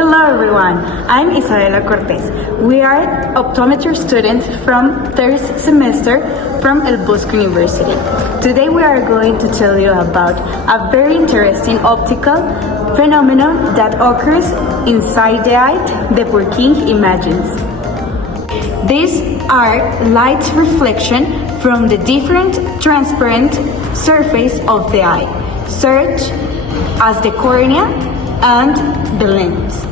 Hello everyone, I'm Isabela Cortez. We are optometry students from third semester from El Bosque University. Today we are going to tell you about a very interesting optical phenomenon that occurs inside the eye, the Purkinje images. These are light reflection from the different transparent surface of the eye, such as the cornea and the lens.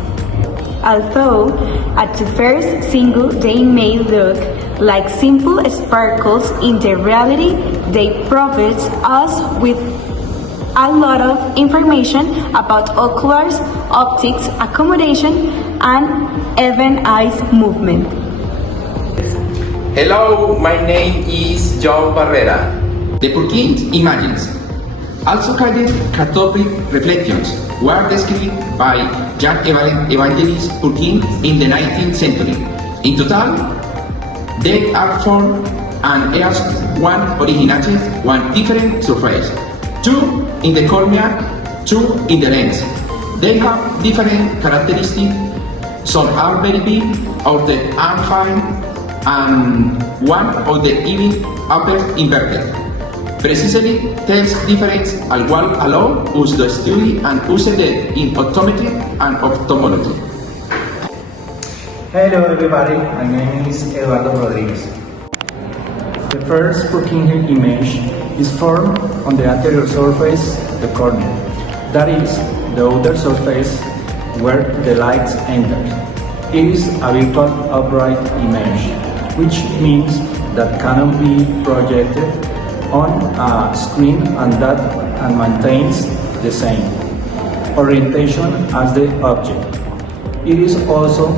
Although at the first single they may look like simple sparkles, in the reality they provide us with a lot of information about oculars, optics, accommodation, and even eyes movement. Hello, my name is João Barrera. The Purkinje images, also called catoptric reflections, were described by Jan Evangelist Purkinje in the 19th century. In total, they are formed and each one originates one different surface, two in the cornea, two in the lens. They have different characteristics. Some are very big, others are fine, and one of the even appears inverted. Precisely tells difference al qual allow us to study and use it in optometry and ophthalmology. Hello everybody, my name is Eduardo Rodriguez. The first Purkinje image is formed on the anterior surface, the cornea. That is, the outer surface where the light enters. It is a virtual upright image, which means that cannot be projected on a screen and maintains the same orientation as the object. It is also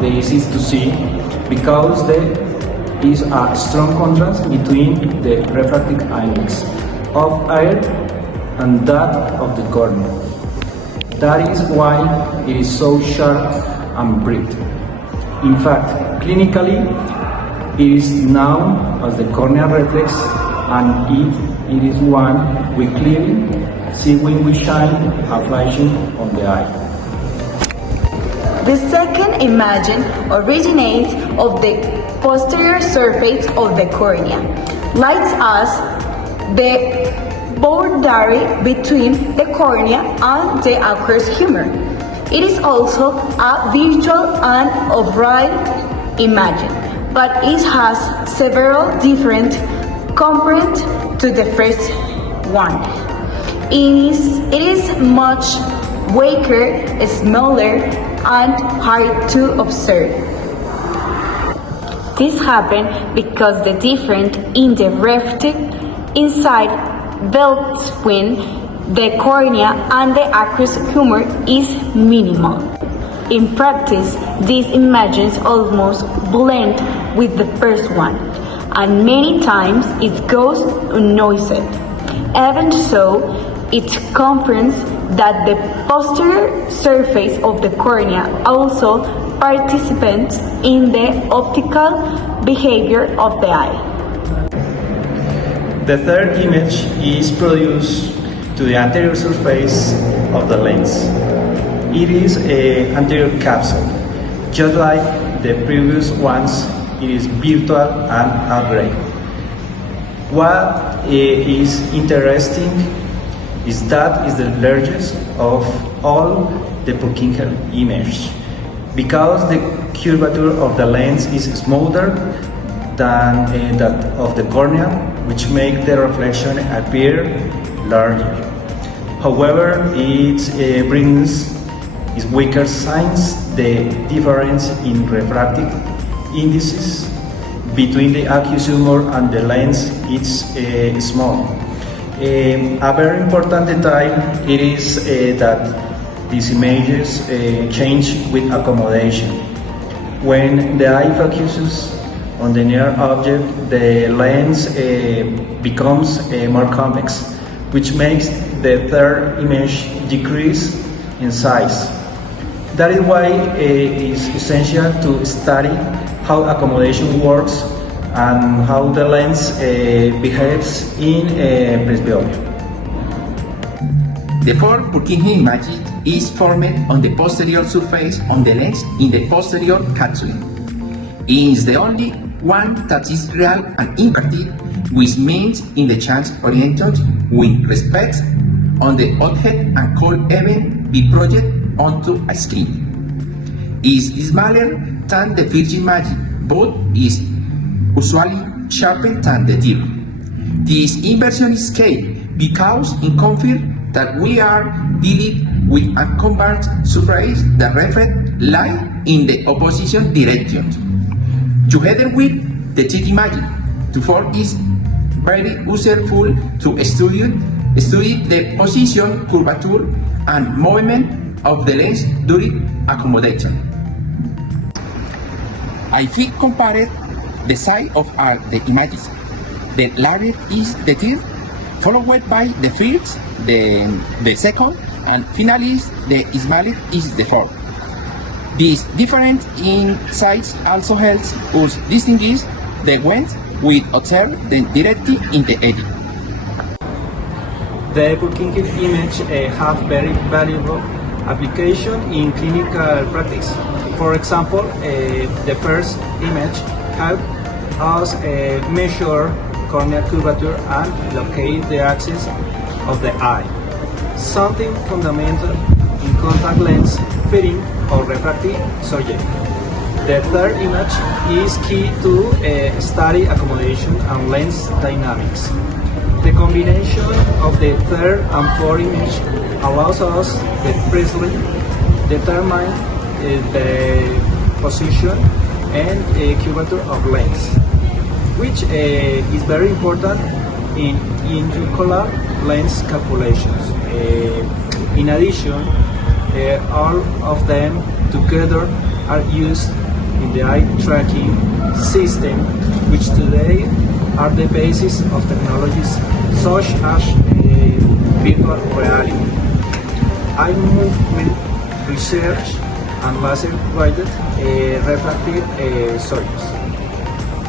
the easiest to see because there is a strong contrast between the refractive index of air and that of the cornea. That is why it is so sharp and bright. In fact, clinically, it is known as the corneal reflex, and it is one we clearly see when we shine a flashing on the eye. The second image originates of the posterior surface of the cornea, lights us the boundary between the cornea and the aqueous humor. It is also a virtual and upright image, but it has several different components to the first one. It is much weaker, smaller, and hard to observe. This happens because the difference in the reflective inside between the cornea and the aqueous humor is minimal. In practice, these images almost blend with the first one, and many times it goes unnoticed. Even so, it confirms that the posterior surface of the cornea also participates in the optical behavior of the eye. The third image is produced to the anterior surface of the lens. It is an anterior capsule. Just like the previous ones, it is virtual and upright. What is interesting is that is the largest of all the Purkinje images, because the curvature of the lens is smaller than that of the cornea, which makes the reflection appear larger. However, it brings its weaker signs the difference in refractive indices between the aqueous humor and the lens is small. A very important detail it is that these images change with accommodation. When the eye focuses on the near object, the lens becomes more convex, which makes the third image decrease in size. That is why it is essential to study how accommodation works and how the lens behaves in presbyopia. The four Purkinje images is formed on the posterior surface on the lens in the posterior capsule. It is the only one that is real and inverted, which means in the chance oriented with respect on the object and could even be projected onto a screen. It is smaller than the Virgin Magic, but is usually sharper than the tip. This inversion is key because it confirms that we are dealing with a convex surface that reflects light in the opposition direction. Together with the 3D Magic, the form is very useful to study the position, curvature, and movement of the lens during accommodation. If we compare the size of the images, the larger is the third, followed by the first, the second, and finally the smallest is the fourth. This difference in size also helps us distinguish the ones we observe directly in the edge. The Purkinje image have very valuable application in clinical practice. For example, the first image help us measure corneal curvature and locate the axis of the eye, something fundamental in contact lens fitting or refractive surgery. The third image is key to study accommodation and lens dynamics. The combination of the third and fourth image allows us to precisely determine the position and curvature of lens, which is very important in intraocular lens calculations. In addition, all of them together are used in the eye tracking system, which today are the basis of technologies such as virtual reality, eye movement research, and laser-guided refractive surgeries.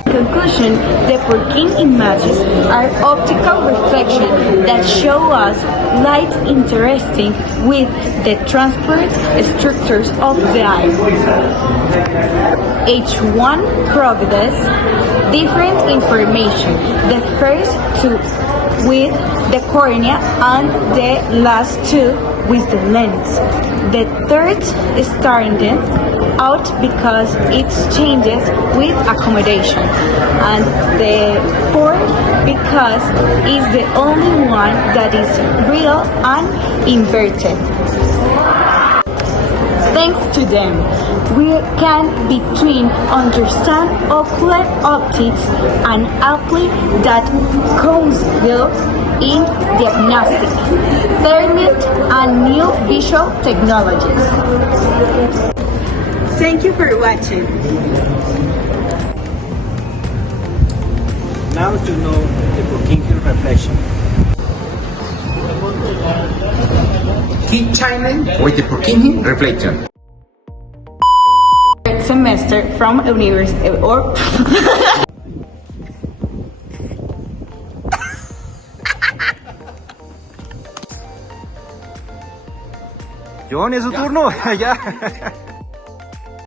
In conclusion, the Purkinje images are optical reflections that show us light interesting with the transparent structures of the eye. Each one provides different information. The first two with the cornea and the last two with the lens. The third stands out because it changes with accommodation, and the fourth because it's the only one that is real and inverted. Thanks to them, we can between understand ocular optics and apply that concept in diagnostic, learning, and new visual technologies. Thank you for watching. Now to know the Purkinje reflection. Keep shining with the Purkinje reflection. Third semester from university or John, es su turno. Ya.